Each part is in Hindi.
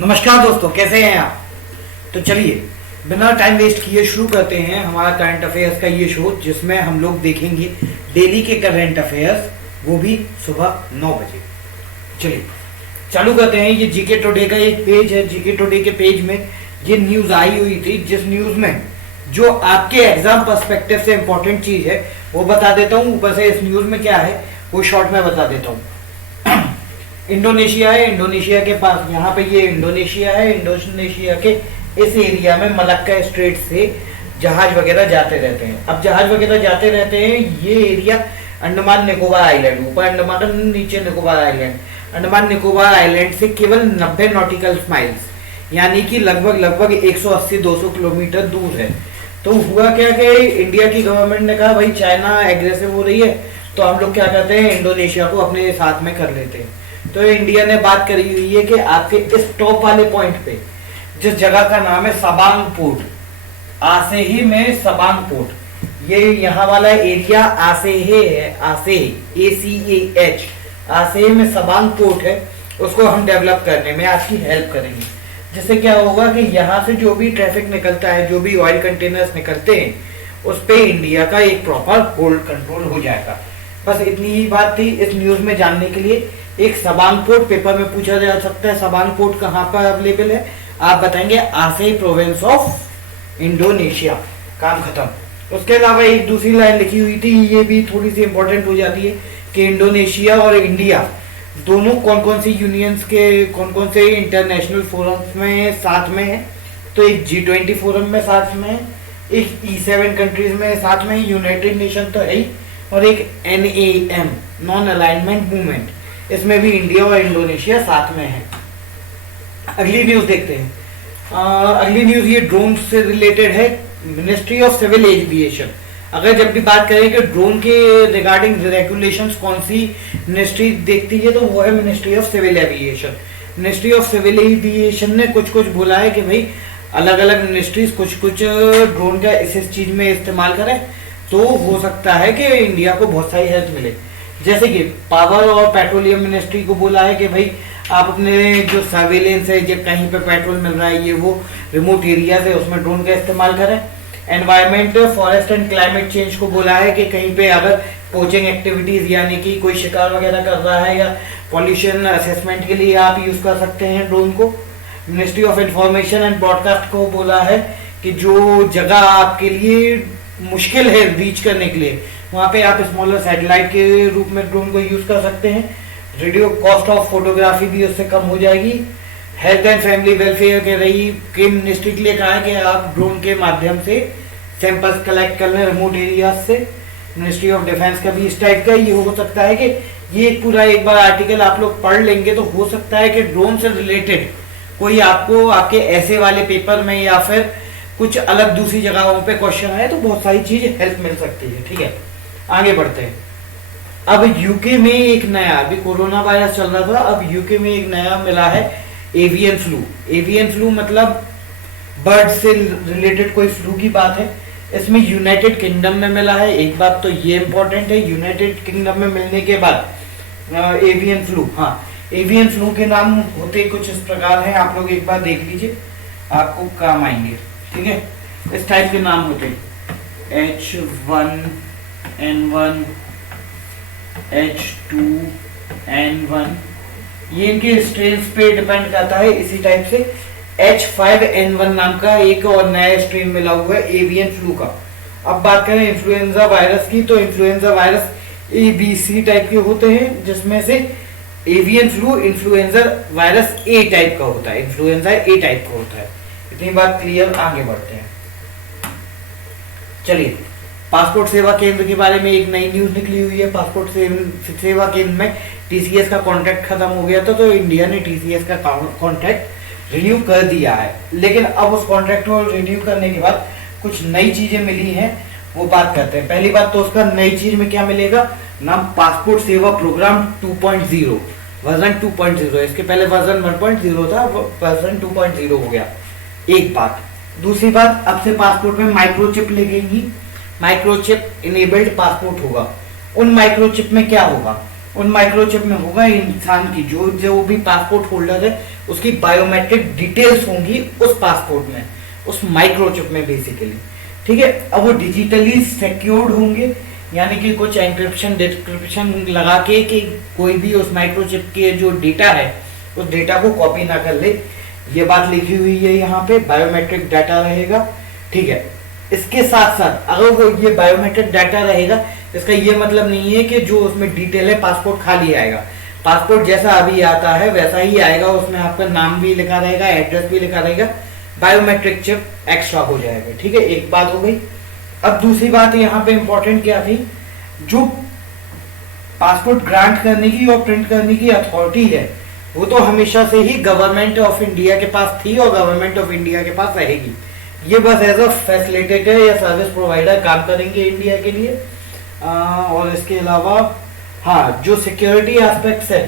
नमस्कार दोस्तों, कैसे हैं आप। तो चलिए बिना टाइम वेस्ट किए शुरू करते हैं हमारा करंट अफेयर्स का ये शो, जिसमें हम लोग देखेंगे डेली के करंट अफेयर्स, वो भी सुबह 9 बजे। चलिए चालू करते हैं। ये जीके टुडे का एक पेज है। जीके टुडे के पेज में ये न्यूज आई हुई थी, जिस न्यूज में जो आपके एग्जाम पर्सपेक्टिव से इंपॉर्टेंट चीज है वो बता देता हूँ। ऊपर से इस न्यूज में क्या है वो शॉर्ट में बता देता हूँ। इंडोनेशिया है, इंडोनेशिया के पास यहाँ पे ये इंडोनेशिया है। इंडोनेशिया के इस एरिया में मलक्का स्ट्रेट से जहाज वगैरह जाते रहते हैं। अब जहाज वगैरह जाते रहते हैं, ये एरिया अंडमान निकोबार आइलैंड, ऊपर अंडमान नीचे निकोबार आइलैंड। अंडमान निकोबार आइलैंड से केवल 90 नॉटिकल माइल्स यानी कि लगभग 180-200 किलोमीटर दूर है। तो हुआ क्या कि इंडिया की गवर्नमेंट ने कहा भाई चाइना एग्रेसिव हो रही है, तो हम लोग क्या करते हैं इंडोनेशिया को अपने साथ में कर लेते हैं। तो इंडिया ने बात करी हुई है कि आपके इस टॉप वाले पॉइंट पे, जिस जगह का नाम है सबांग पोर्ट, आसेही में सबांग पोर्ट, ये यहाँ वाला एरिया आसेहे है, आसेह ACAH, आसेह में सबांग पोर्ट है, उसको हम डेवलप करने में आपकी हेल्प करेंगे। जिससे क्या होगा कि यहाँ से जो भी ट्रैफिक निकलता है, जो भी ऑयल कंटेनर्स निकलते हैं, उस पे इंडिया का एक प्रॉपर होल्ड कंट्रोल हो जाएगा। बस इतनी ही बात थी इस न्यूज में जानने के लिए। एक सबांग पोर्ट पेपर में पूछा जा सकता है, सबांग पोर्ट कहाँ पर अवेलेबल है, आप बताएंगे आसे प्रोविंस ऑफ इंडोनेशिया, काम खत्म। उसके अलावा एक दूसरी लाइन लिखी हुई थी, ये भी थोड़ी सी इंपॉर्टेंट हो जाती है कि इंडोनेशिया और इंडिया दोनों कौन कौन सी यूनियंस के, कौन कौन से इंटरनेशनल फोरम्स में साथ में है। तो एक G20 फोरम में साथ में है, एक E7 कंट्रीज में साथ में, यूनाइटेड नेशन तो है ही, और एक NAM नॉन अलाइनमेंट मूवमेंट, इसमें भी इंडिया और इंडोनेशिया साथ में है। अगली न्यूज देखते हैं। अगली न्यूज ये ड्रोन से रिलेटेड है। मिनिस्ट्री ऑफ सिविल एविएशन, अगर जब भी बात करें कि ड्रोन के रिगार्डिंग रेगुलेशंस कौन सी मिनिस्ट्री देखती है, तो वो है ministry of civil aviation. Ministry of civil aviation ने कुछ बोला है कि भाई अलग अलग मिनिस्ट्रीज कुछ ड्रोन का इस चीज में इस्तेमाल करें, तो हो सकता है कि इंडिया को बहुत सारी हेल्प मिले। जैसे कि पावर और पेट्रोलियम मिनिस्ट्री को बोला है कि भाई आप अपने जो सर्वेलेंस है, जब कहीं पे पेट्रोल मिल रहा है, ये वो रिमोट एरिया है, उसमें ड्रोन का इस्तेमाल करें। Environment, forest and climate change को बोला है कि कहीं पे अगर पोचिंग एक्टिविटीज यानी कि कोई शिकार वगैरह कर रहा है, या पॉल्यूशन असेसमेंट के लिए आप यूज कर सकते हैं ड्रोन को। Ministry of information and broadcast को बोला है कि जो जगह आपके लिए मुश्किल है रीच करने के लिए, वहां पे आप स्मॉलर सैटेलाइट के रूप में ड्रोन को यूज कर सकते हैं। रेडियो कॉस्ट ऑफ फोटोग्राफी भी उससे कम हो जाएगी। हेल्थ एंड फैमिली वेलफेयर के मिनिस्ट्री के लिए कहा है कि आप ड्रोन के माध्यम से सैंपल्स कलेक्ट कर लें रिमोट एरियाज से। मिनिस्ट्री ऑफ डिफेंस का भी इस टाइप का ये हो सकता है कि ये पूरा एक बार आर्टिकल आप लोग पढ़ लेंगे तो हो सकता है कि ड्रोन से रिलेटेड कोई आपको आपके ऐसे वाले पेपर में या फिर कुछ अलग दूसरी जगहों पे क्वेश्चन आए, तो बहुत सारी चीज हेल्प मिल सकती है। ठीक है, आगे बढ़ते हैं। अब यूके में एक नया, अभी कोरोना वायरस चल रहा था, अब यूके में एक नया मिला है एवियन फ्लू। एवियन फ्लू मतलब बर्ड से रिलेटेड कोई फ्लू की बात है। इसमें यूनाइटेड किंगडम में मिला है। एक बात तो ये इंपॉर्टेंट है, यूनाइटेड किंगडम में मिलने के बाद एवियन फ्लू, हाँ एवियन फ्लू के नाम होते कुछ इस प्रकार हैं, आप लोग एक बार देख लीजिए, आपको काम आएंगे। ठीक है, इस टाइप के नाम होते H1N1, H2N1, ये इनके स्ट्रेन पे डिपेंड करता है। इसी टाइप से H5N1 नाम का एक और नया स्ट्रेन मिला हुआ है एवियन फ्लू का। अब बात करें इन्फ्लुएंजा वायरस की, तो इन्फ्लुएंजा वायरस ABC टाइप के होते हैं, जिसमें से avian flu influenza virus A type का होता है, इन्फ्लुएंजा A टाइप का होता है। इतनी बात क्लियर, आगे बढ़ते हैं। चलिए, पासपोर्ट सेवा केंद्र के बारे में एक नई न्यूज निकली हुई है। पासपोर्ट सेवा केंद्र में TCS का कॉन्ट्रैक्ट खत्म हो गया था, तो इंडिया ने TCS का कॉन्ट्रैक्ट रिन्यू कर दिया है। लेकिन अब उस कॉन्ट्रैक्ट को रिन्यू करने के बाद कुछ नई चीजें मिली हैं, वो बात करते हैं। पहली बात तो उसका नई चीज में क्या मिलेगा, नाम पासपोर्ट सेवा प्रोग्राम 2.0, वर्जन 2.0। इसके पहले वर्जन 1.0 था, वर्जन 2.0 हो गया। एक बात। दूसरी बात, अब से पासपोर्ट में माइक्रोचिप लगेगी, माइक्रोचिप इनेबल्ड पासपोर्ट होगा। उन माइक्रोचिप में क्या होगा, उन माइक्रोचिप में होगा इंसान की जो जो भी पासपोर्ट होल्डर है उसकी बायोमेट्रिक डिटेल्स होंगी उस पासपोर्ट में, उस माइक्रोचिप में बेसिकली। ठीक है, अब वो डिजिटली सिक्योर्ड होंगे, यानी कि कुछ एंक्रिप्शन डिक्रिप्शन लगा के कि कोई भी उस माइक्रोचिप के जो डेटा है उस डेटा को कॉपी ना कर ले। ये बात लिखी हुई है यहाँ पे, बायोमेट्रिक डाटा रहेगा। ठीक है, इसके साथ साथ अगर वो ये बायोमेट्रिक डाटा रहेगा, इसका ये मतलब नहीं है कि जो उसमें डिटेल है पासपोर्ट खाली आएगा। पासपोर्ट जैसा अभी आता है वैसा ही आएगा, उसमें आपका नाम भी लिखा रहेगा, एड्रेस भी लिखा रहेगा, बायोमेट्रिक चिप एक्स्ट्रा हो जाएगा। ठीक है, एक बात हो गई। अब दूसरी बात यहाँ पे इंपॉर्टेंट क्या थी, जो पासपोर्ट ग्रांट करने की और प्रिंट करने की अथॉरिटी है वो तो हमेशा से ही गवर्नमेंट ऑफ इंडिया के पास थी और गवर्नमेंट ऑफ इंडिया के पास रहेगी। ये बस एज अ फैसिलिटेटर या सर्विस प्रोवाइडर काम करेंगे इंडिया के लिए। और इसके अलावा हाँ, जो सिक्योरिटी एस्पेक्ट्स है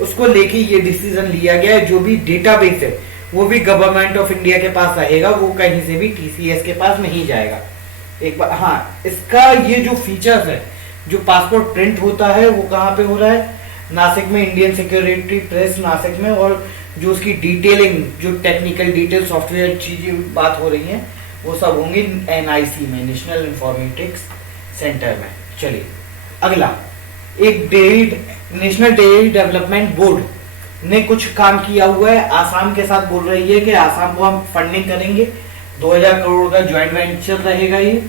उसको लेके ये डिसीजन लिया गया है। जो भी डेटाबेस है वो भी गवर्नमेंट ऑफ इंडिया के पास रहेगा, वो कहीं से भी टीसीएस के पास नहीं जाएगा। एक बार हाँ, इसका ये जो फीचर्स है, जो पासपोर्ट प्रिंट होता है वो कहाँ पे हो रहा है, नासिक में, इंडियन सिक्योरिटी प्रेस नासिक में। और जो उसकी डिटेलिंग, जो टेक्निकल डिटेल सॉफ्टवेयर चीजें बात हो रही हैं वो सब होंगी एनआईसी में, नेशनल इंफॉर्मेटिक्स सेंटर में। चलिए अगला, एक नेशनल डेयरी डेवलपमेंट बोर्ड ने कुछ काम किया हुआ है, आसाम के साथ बोल रही है कि आसाम को हम फंडिंग करेंगे। 2000 करोड़ का ज्वाइंट वेंचर रहेगा ये।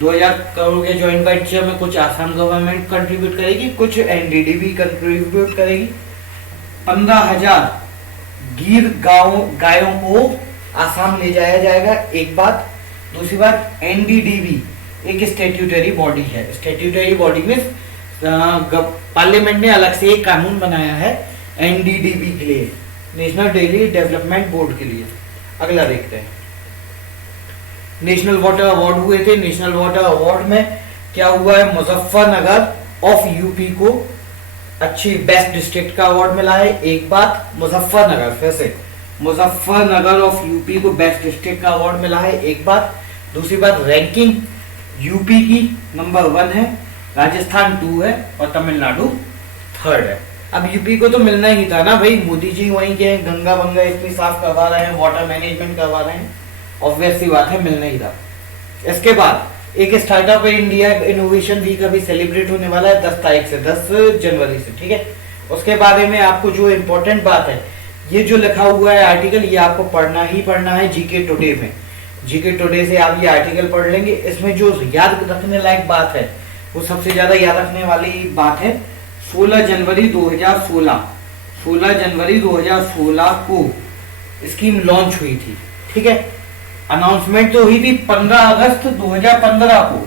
2000 करोड़ के ज्वाइंट वेंचर में कुछ आसाम गवर्नमेंट कंट्रीब्यूट करेगी, कुछ एनडीडी भी कंट्रीब्यूट करेगी। 15,000 गिर गायों को आसाम ले जाया जाएगा, एक बात। दूसरी बात, एनडीडीबी एक स्टैट्यूटरी बॉडी है। स्टैट्यूटरी बॉडी में पार्लियामेंट ने अलग से एक कानून बनाया है एनडीडीबी के लिए, नेशनल डेयरी डेवलपमेंट बोर्ड के लिए। अगला देखते हैं, नेशनल वाटर अवार्ड हुए थे। नेशनल वाटर अवार्ड में क्या हुआ है, मुजफ्फरनगर ऑफ यूपी को अच्छी बेस्ट डिस्ट्रिक्ट का अवार्ड मिला है, एक बात। मुजफ्फरनगर, फिर से मुजफ्फरनगर ऑफ यूपी को बेस्ट डिस्ट्रिक्ट का अवार्ड मिला है, एक बात। दूसरी बात, रैंकिंग यूपी की नंबर 1 है, राजस्थान 2 है और तमिलनाडु 3rd है। अब यूपी को तो मिलना ही था ना भाई, मोदी जी वहीं के हैं, गंगा वंगा इतनी साफ करवा रहे हैं, वाटर मैनेजमेंट करवा रहे हैं, ऑब्वियस सी बात है मिलना ही था। इसके बाद एक स्टार्टअप इंडिया इनोवेशन वीक अभी सेलिब्रेट होने वाला है 10 तारीख से, 10 जनवरी से। ठीक है, उसके बारे में आपको जो इम्पोर्टेंट बात है, ये जो लिखा हुआ है आर्टिकल, ये आपको पढ़ना ही पढ़ना है जीके टुडे में। जीके टुडे से आप ये आर्टिकल पढ़ लेंगे। इसमें जो याद रखने लायक बात है, वो सबसे ज्यादा याद रखने वाली बात है 16 जनवरी 2016, 16 जनवरी 2016 को स्कीम लॉन्च हुई थी। ठीक है, अनाउंसमेंट तो हुई थी 15 अगस्त 2015 को,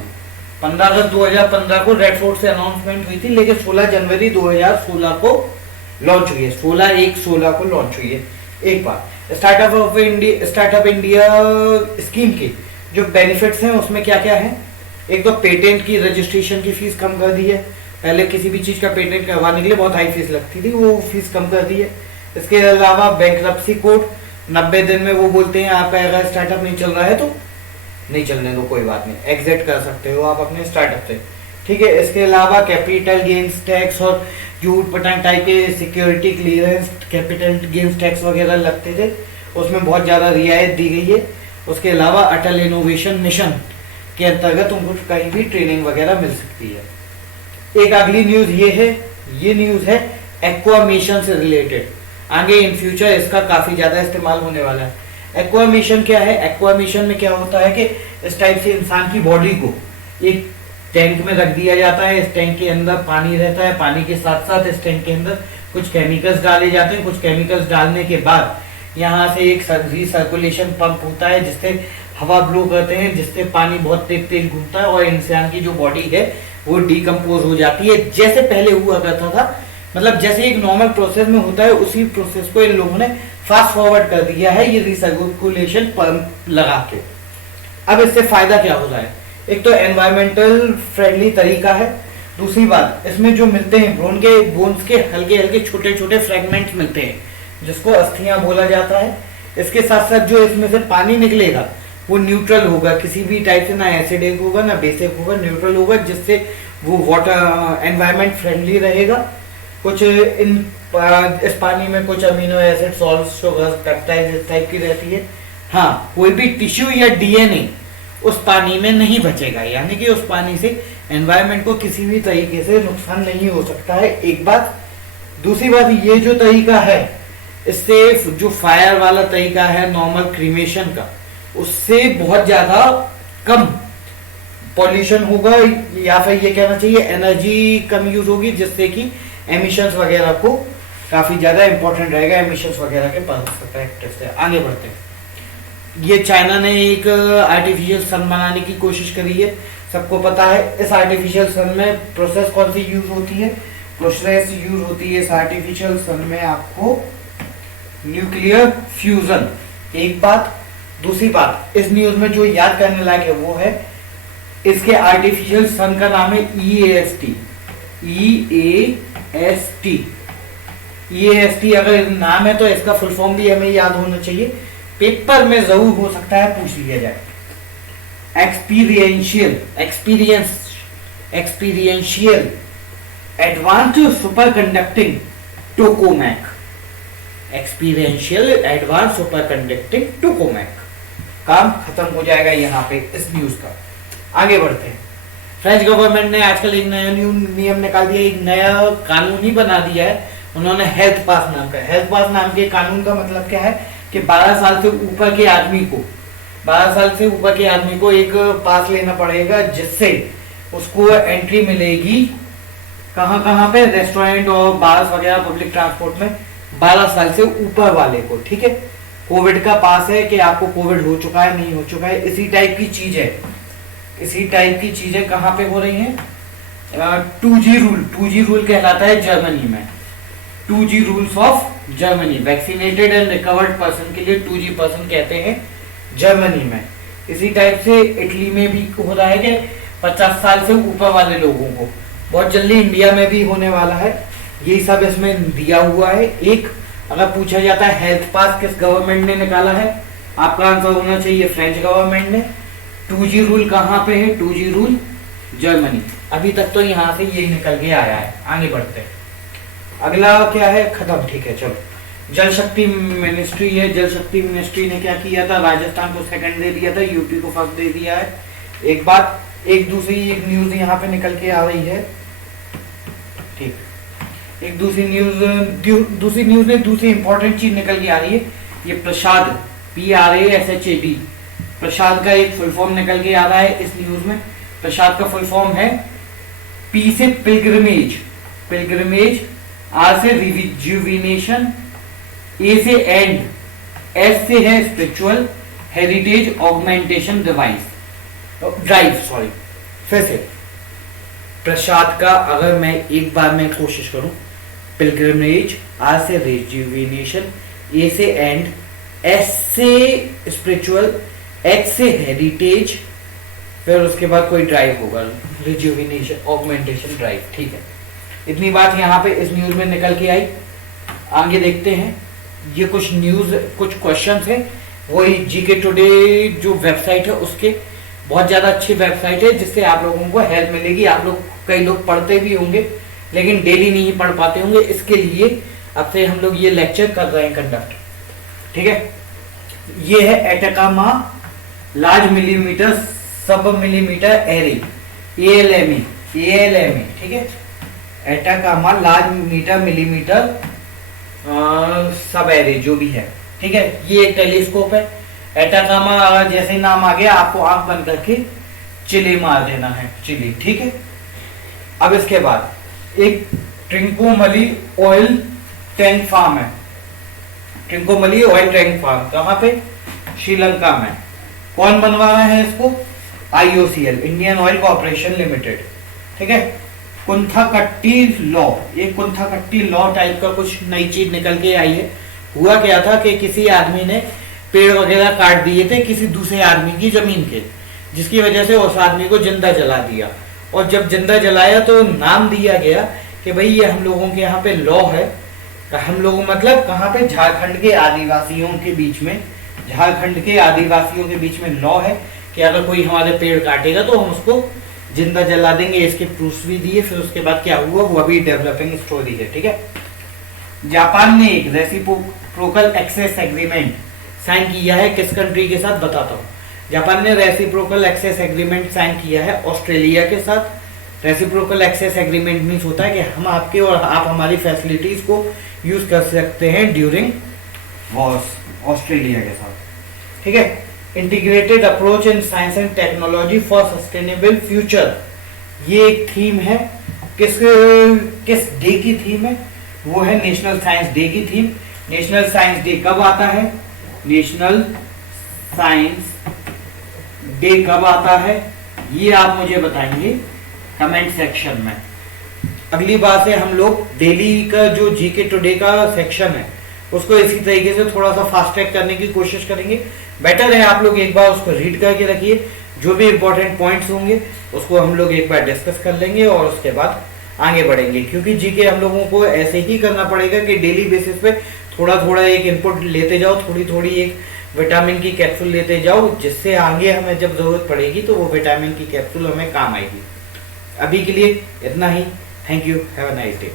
15 अगस्त 2015 को रेड फोर्ट से अनाउंसमेंट हुई थी, लेकिन 16 जनवरी 2016 को लॉन्च हुई है, 16/1/16 को लॉन्च हुई है। एक बार स्टार्टअप इंडिया स्कीम के जो बेनिफिट्स हैं उसमें क्या क्या है, एक तो पेटेंट की रजिस्ट्रेशन की फीस कम कर दी है। पहले किसी भी चीज का पेटेंट करवाने के लिए बहुत हाई फीस लगती थी, वो फीस कम कर दी है। इसके अलावा बैंक्रप्सी कोड 90 दिन में वो बोलते हैं आपका अगर स्टार्टअप नहीं चल रहा है तो नहीं चलने दो, कोई बात नहीं, एग्जिट कर सकते हो आप अपने स्टार्टअप से। ठीक है, इसके अलावा कैपिटल गेन्स टैक्स और जो पटांग टाइप के security clearance capital gains tax वगैरह लगते थे, उसमें बहुत ज्यादा रियायत दी गई है। उसके अलावा अटल इनोवेशन मिशन के अंतर्गत उनको कहीं भी ट्रेनिंग वगैरह मिल सकती है। एक अगली न्यूज ये है, ये न्यूज है एक्वा मिशन से रिलेटेड। आगे इन फ्यूचर इसका काफी ज्यादा इस्तेमाल होने वाला है। एक्वा मिशन क्या है, एक्वा मिशन में क्या होता है कि इस टाइप से इंसान की बॉडी को एक टैंक में रख दिया जाता है, इस टैंक के अंदर पानी रहता है, पानी के साथ साथ इस टैंक के अंदर कुछ केमिकल्स डाले जाते हैं। कुछ केमिकल्स डालने के बाद यहाँ से एक रिसर्कुलेशन पंप होता है जिससे हवा ब्लो करते हैं, जिससे पानी बहुत तेज तेज घूमता है और इंसान की जो बॉडी है वो डिकम्पोज हो जाती है, जैसे पहले हुआ करता था। मतलब जैसे एक नॉर्मल प्रोसेस में होता है, उसी प्रोसेस को इन लोगों ने फास्ट फॉरवर्ड कर दिया है ये रिसर्कुलेशन पंप लगा के। अब इससे फायदा क्या हो रहा है, एक तो एनवायरमेंटल फ्रेंडली तरीका है। दूसरी बात, इसमें जो मिलते हैं बोन्स के हल्के हल्के छोटे छोटे फ्रेगमेंट्स मिलते हैं, जिसको अस्थियां बोला जाता है। इसके साथ साथ जो इसमें से पानी निकलेगा वो न्यूट्रल होगा, किसी भी टाइप से ना एसिडिक होगा ना बेसिक होगा, न्यूट्रल होगा, जिससे वो वाटर एनवायरमेंट फ्रेंडली रहेगा। कुछ इस पानी में कुछ amino acid, salt, sugar, peptide इस टाइप की रहती है। हाँ, कोई भी टिश्यू या डीएनए उस पानी में नहीं बचेगा, यानी कि उस पानी से एनवायरनमेंट को किसी भी तरीके से नुकसान नहीं हो सकता है, एक बात। दूसरी बात, ये जो तरीका है, इससे जो फायर वाला तरीका है नॉर्मल क्रीमेशन का, उससे बहुत ज्यादा कम पॉल्यूशन होगा, या फिर ये कहना चाहिए एनर्जी कम यूज होगी, जिससे कि एमिशंस वगैरह को काफी ज्यादा इंपॉर्टेंट रहेगा, एमिशंस वगैरह के पर्सपेक्टिव से। आगे बढ़ते हैं। ये चाइना ने एक आर्टिफिशियल सन बनाने की कोशिश करी है, सबको पता है। इस आर्टिफिशियल सन में प्रोसेस कौन सी यूज होती है? प्रोसेस यूज होती है इस आर्टिफिशियल सन में आपको न्यूक्लियर फ्यूजन, एक बात। दूसरी बात, इस न्यूज में जो याद करने लायक है वो है, इसके आर्टिफिशियल सन का नाम है EAST। EAST अगर नाम है तो इसका फुल फॉर्म भी हमें याद होना चाहिए, पेपर में जरूर हो सकता है पूछ लिया जाए। Experiential advanced super conducting tokamak. Experiential advance super conducting tokamak, काम खत्म हो जाएगा यहाँ पे इस न्यूज का। आगे बढ़ते हैं। फ्रेंच गवर्नमेंट ने आजकल एक नया नियम निकाल दिया, एक नया कानून ही बना दिया है उन्होंने, हेल्थ पास नाम का। हेल्थ पास नाम के कानून का मतलब क्या है कि 12 साल से ऊपर के आदमी को 12 साल से ऊपर के आदमी को एक पास लेना पड़ेगा, जिससे उसको एंट्री मिलेगी कहाँ पे, रेस्टोरेंट और बार्स वगैरह, पब्लिक ट्रांसपोर्ट में 12 साल से ऊपर वाले को। ठीक है, कोविड का पास है कि आपको कोविड हो चुका है नहीं हो चुका है, इसी टाइप की चीजें कहाँ पे हो रही हैं? 2G रूल कहलाता है जर्मनी में। 2G rules of Germany, vaccinated and recovered person के लिए 2G पर्सन कहते हैं जर्मनी में। इसी टाइप से इटली में भी हो रहा है कि 50 साल से ऊपर वाले लोगों को, बहुत जल्दी इंडिया में भी होने वाला है। ये सब इसमें दिया हुआ है। एक अगर पूछा जाता है हेल्थ पास किस गवर्नमेंट ने निकाला है, आपका आंसर होना चाहिए फ्रेंच गवर्नमेंट ने। 2G रूल कहाँ पे है? 2G rule Germany. अभी तक तो यहाँ से यही निकल के आया है। आगे बढ़ते हैं। अगला क्या है? खत्म, ठीक है चलो। जल शक्ति मिनिस्ट्री है। जल शक्ति मिनिस्ट्री ने क्या किया था? राजस्थान को सेकंड दे दिया था, यूपी को फर्स्ट दे दिया है। एक बात, एक दूसरी एक न्यूज यहाँ पे निकल के आ रही है, ठीक, एक दूसरी न्यूज ने दूसरी इंपॉर्टेंट चीज निकल के आ रही है। ये प्रसाद, PRASHAD, प्रसाद का एक फुल फॉर्म निकल के आ रहा है इस न्यूज में। प्रसाद का फुल फॉर्म है P से पिलग्रिमेज, R से रिजुविनेशन, A से एंड, S से है स्पिरिचुअल, हेरिटेज ऑगमेंटेशन ड्राइव। फिर से प्रसाद का अगर मैं एक बार में कोशिश करूं, पिलग्रिमेज, R से रिजुविनेशन, A से एंड, S से स्पिरिचुअल, H से हेरिटेज, फिर उसके बाद कोई ड्राइव होगा, रिजुविनेशन ऑगमेंटेशन ड्राइव। ठीक है, इतनी बात यहाँ पे इस न्यूज में निकल के आई। आगे देखते हैं। ये कुछ क्वेश्चंस है, वही जीके टुडे जो वेबसाइट है उसके, बहुत ज्यादा अच्छी वेबसाइट है जिससे आप लोगों को हेल्प मिलेगी। आप लोग, कई लोग पढ़ते भी होंगे लेकिन डेली नहीं पढ़ पाते होंगे, इसके लिए अब से हम लोग ये लेक्चर कर रहे हैं कंडक्ट। ठीक है, ये है एटाकामा लार्ज मिलीमीटर सब मिलीमीटर एरे, ALMA, ठीक है, एटाकामा लार्ज मीटर मिलीमीटर सब एरे जो भी है। ठीक है, ये एक टेलीस्कोप है। एटाकामा जैसे नाम आ गया, आपको आंख बंद करके चिली मार देना है, चिली। ठीक है, अब इसके बाद एक ट्रिंकोमली ऑयल टैंक फार्म है। ट्रिंकोमली ऑयल टैंक फार्म कहाँ पे? श्रीलंका में। कौन बनवा रहा है इसको? IOCL, Indian oil corporation limited. ठीक है, कुंथाकट्टी लॉ, ये कुंथाकट्टी लॉ टाइप का कुछ नई चीज निकल के आई है। हुआ क्या था कि किसी आदमी ने पेड़ वगैरह काट दिए थे किसी दूसरे आदमी की जमीन के, जिसकी वजह से उस आदमी को जिंदा जला दिया। और जब जिंदा जलाया तो नाम दिया गया कि भाई ये हम लोगों के यहाँ पे लॉ है। हम लोग मतलब कहाँ पे? झारखंड के आदिवासियों के बीच में लॉ है कि अगर कोई हमारे पेड़ काटेगा तो हम उसको जिंदा जला देंगे, इसके प्रूफ्स भी दिए। फिर उसके बाद क्या हुआ वो अभी डेवलपिंग स्टोरी है, ठीक है। जापान ने एक रेसिप्रोकल एक्सेस एग्रीमेंट साइन किया है, किस कंट्री के साथ बताता हूँ। जापान ने रेसिप्रोकल एक्सेस एग्रीमेंट साइन किया है ऑस्ट्रेलिया के साथ। रेसिप्रोकल एक्सेस एग्रीमेंट मीन्स होता है कि हम आपके और आप हमारी फैसिलिटीज को यूज कर सकते हैं ड्यूरिंग वॉर्स, ऑस्ट्रेलिया के साथ, ठीक है। Integrated approach in science and technology for sustainable future, ये एक थीम है। किस डे की थीम है? वो है नेशनल साइंस डे की थीम। नेशनल साइंस डे कब आता है? नेशनल साइंस डे कब आता है ये आप मुझे बताएंगे कमेंट सेक्शन में। अगली बार से हम लोग डेली का जो जीके टुडे का सेक्शन है उसको इसी तरीके से थोड़ा सा फास्ट ट्रैक करने की कोशिश करेंगे। बेटर है आप लोग एक बार उसको रीड करके रखिए, जो भी इंपॉर्टेंट पॉइंट्स होंगे उसको हम लोग एक बार डिस्कस कर लेंगे और उसके बाद आगे बढ़ेंगे। क्योंकि जीके हम लोगों को ऐसे ही करना पड़ेगा कि डेली बेसिस पे थोड़ा थोड़ा एक इनपुट लेते जाओ, थोड़ी थोड़ी एक विटामिन की कैप्सूल लेते जाओ, जिससे आगे हमें जब जरूरत पड़ेगी तो वो विटामिन की कैप्सूल हमें काम आएगी। अभी के लिए इतना ही। Thank you, have a nice day.